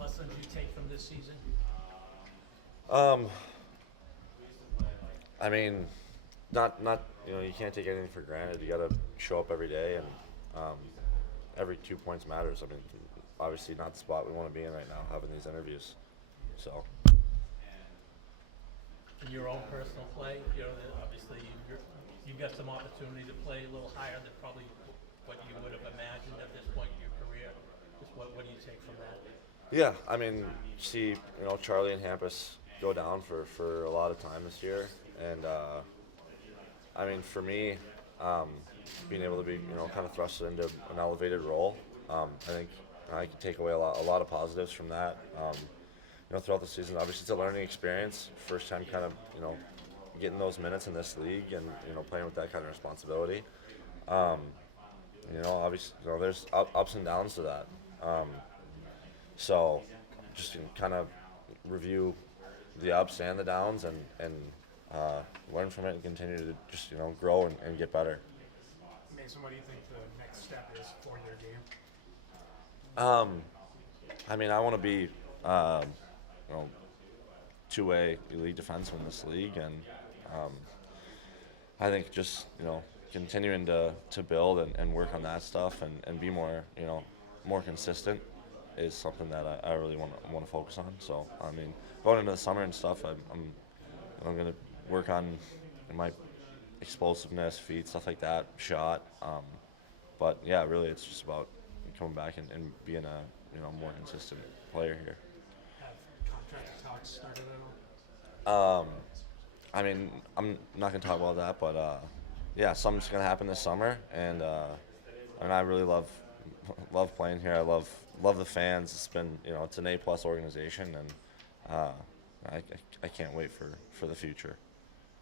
lessons you take from this season? Um, I mean, not you can't take anything for granted. You got to show up every day, and um, every 2 points matters. I mean, obviously not the spot we want to be in right now, having these interviews. So In your own personal play, obviously you've got some opportunity to play a little higher than probably what you would have imagined at this point in your career. Just what do you take from that? yeah, I mean, see, Charlie and Hampus go down for a lot of time this year, and I mean, for me, um, being able to be kind of thrusted into an elevated role, I think I can take away a lot of positives from that. Throughout the season, obviously it's a learning experience. First time, kind of getting those minutes in this league, and playing with that kind of responsibility. Um, Obviously, there's ups and downs to that. Um, so, just kind of review the ups and the downs, and learn from it, and continue to just grow and get better. Mason, what do you think the next step is for your game? Um, I mean, I want to be you know two-way elite defenseman in this league, and um, I think just continuing to build and work on that stuff, and be more consistent is something that I really want to focus on. So I mean, going into the summer and stuff, I'm gonna work on my explosiveness, feet, stuff like that, shot. But yeah, really, it's just about coming back and being a more consistent player here. Have contract talks started at all? Um, I mean, I'm not gonna talk about that, but yeah, something's gonna happen this summer, and I really love playing here. I love the fans. It's been it's an A+ organization, and uh, I can't wait for the future.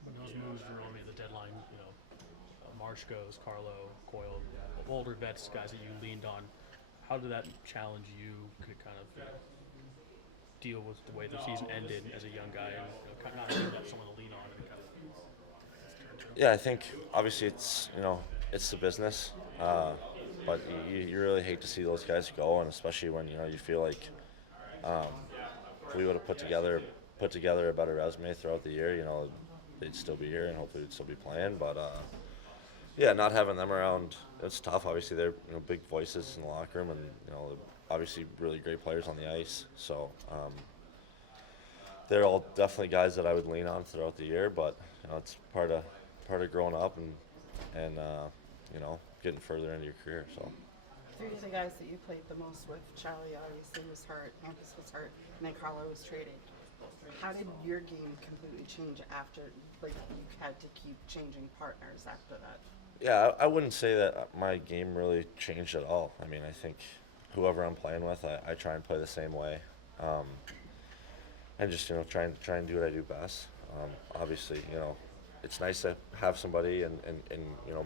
When those moves were on me at the deadline, Marsh goes, Carlo, Coyle, older vets, guys that you leaned on. How did that challenge you to kind of deal with the way the season ended as a young guy, and not having someone to lean on? And kind of Yeah, I think obviously it's the business, but you really hate to see those guys go, and especially when you feel like um, if we would have put together a better resume throughout the year, they'd still be here and hopefully we'd still be playing. But yeah, not having them around, it's tough. Obviously, they're big voices in the locker room, and obviously really great players on the ice. So they're all definitely guys that I would lean on throughout the year. But it's part of growing up, and getting further into your career. So Three of the guys that you played the most with, Charlie obviously was hurt, Hampus was hurt, and then Carlo was traded. How did your game completely change after, like, you had to keep changing partners after that? yeah, I wouldn't say that my game really changed at all. I mean, I think whoever I'm playing with, I try and play the same way, um, and just try and do what I do best. Obviously, it's nice to have somebody and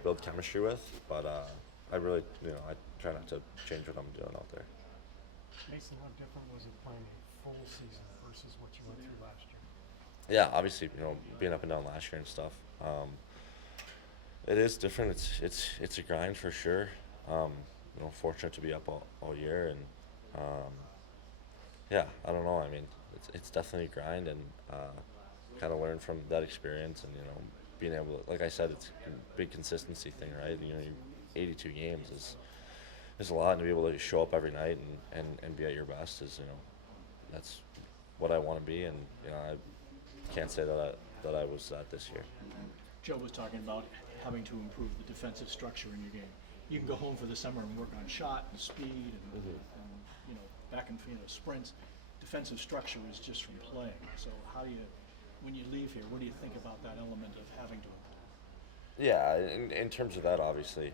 build chemistry with, but I really I try not to change what I'm doing out there. Mason, how different was it playing a full season versus what you went through last year? Yeah, obviously, being up and down last year and stuff. It is different. It's a grind for sure. Fortunate to be up all year, and um, yeah, I don't know. I mean, it's definitely a grind, and kind of learn from that experience, and being able to, like I said, it's a big consistency thing, right? 82 games is a lot, and to be able to show up every night and be at your best is that's what I want to be, and I can't say that I was that this year. Joe was talking about having to improve the defensive structure in your game. You can go home for the summer and work on shot and speed and back and sprints. Defensive structure is just from playing. So how do you, when you leave here, what do you think about that element of having to improve? Yeah, in terms of that, obviously,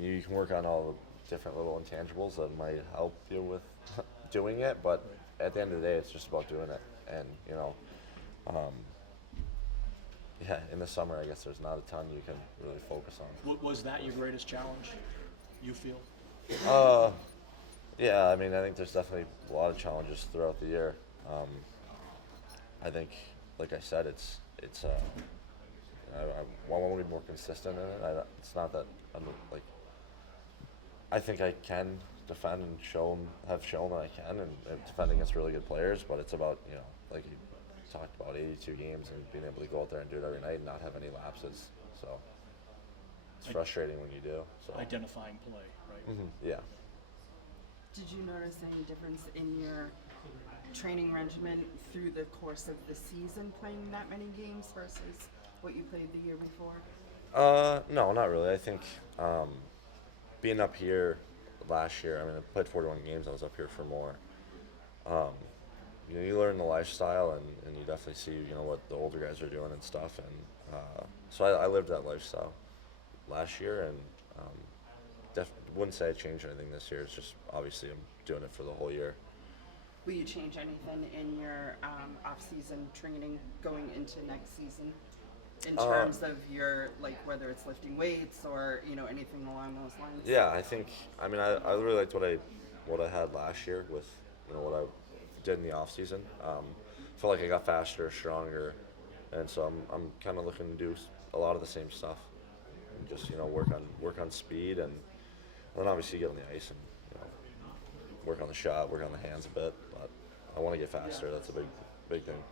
you can work on all the different little intangibles that might help you with doing it, but at the end of the day, it's just about doing it. And um, yeah, in the summer, I guess there's not a ton you can really focus on. Was that your greatest challenge, you feel? Uh, yeah, I mean, I think there's definitely a lot of challenges throughout the year. I think, like I said, I want to be more consistent in it. It's not that I'm like. I think I can defend and have shown that I can, and defend against really good players. But it's about, you know, like you talked about, 82 games and being able to go out there and do it every night and not have any lapses. So it's frustrating when you do. So Identifying play, right? yeah. Did you notice any difference in your training regimen through the course of the season playing that many games versus what you played the year before? No, not really. I think being up here last year, I mean, I played 41 games. I was up here for more. You know, you learn the lifestyle, and you definitely see, you know, what the older guys are doing and stuff. And so I lived that lifestyle last year, and wouldn't say I changed anything this year. It's just obviously I'm doing it for the whole year. Will you change anything in your off-season training going into next season? In terms of your, like, whether it's lifting weights or, you know, anything along those lines? Yeah, I think. I mean, I really liked what I had last year with, you know, what I did in the off season. Felt like I got faster, stronger, and so I'm kind of looking to do a lot of the same stuff. And just, you know, work on speed, and then obviously get on the ice and, you know, work on the shot, work on the hands a bit. But I want to get faster. That's a big thing.